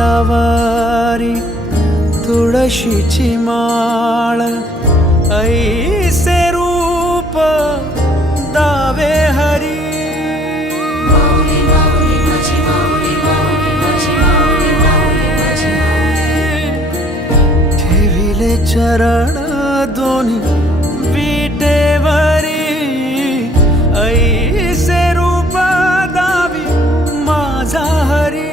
करकटावारी तुळशीची माळ, ऐसे रूप दावे हरी. ठेविले चरण दोन्ही विटेवरी, ऐसे रूप दावी माझा हरी.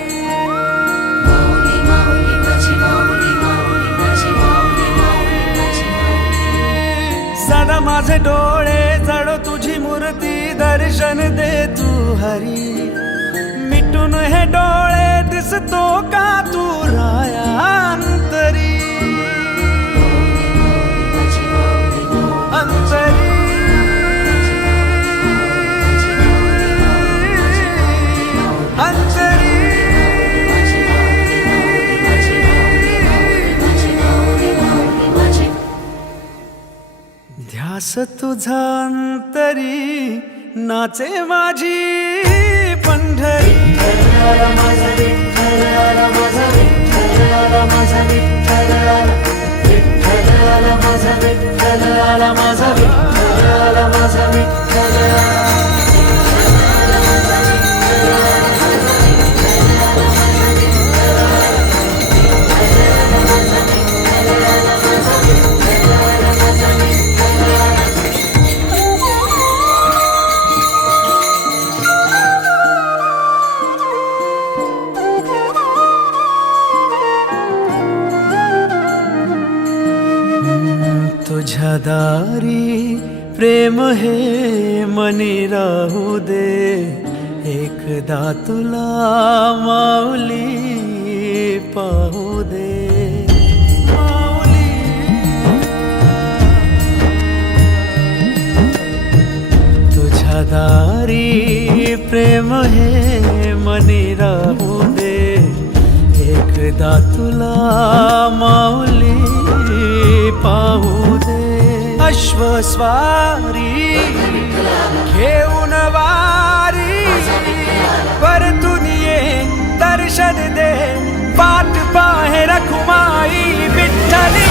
सदा माझे डोळे जडो तुझी मूर्ती, दर्शन दे तू हरी. मिटून हे डोळे दिसतो का तू राया अंतरी, अंतरी. अंतरी ध्यास तुझा अंतरी, नाचे माझी पंढरी. तुझ्या दारी प्रेम हे मनी राहू दे, एकदा तुला माऊली पाहू दे. माऊली तुझ्या दारी प्रेम हे मनी राहू दे, एकदा तुला माऊली पाहू दे. अश्वस्वारी घेऊन वारी, परतून ये दर्शन दे, पाठ पाहे रखुमाई विठ्ठली.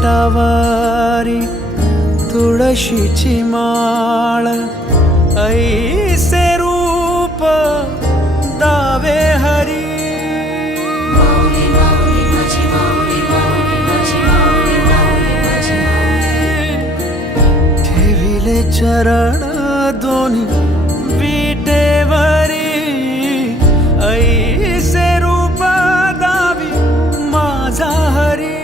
करकटावारी तुळशीची माळ, ऐसे रूप चरण दोन्ही विटेवरी ऐसे रूप दावी माझा हरी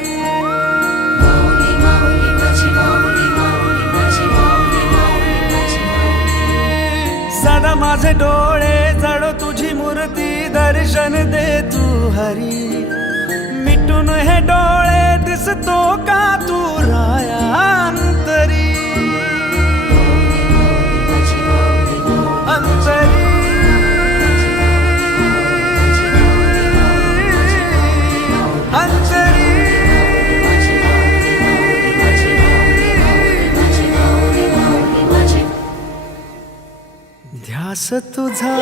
सदा माझे डोळे जडो तुझी मूर्ती दर्शन दे तू हरी मिटून हे डोळे दिसतो का तू राया अंतरी अंतरी अंतरी ध्यास तुझा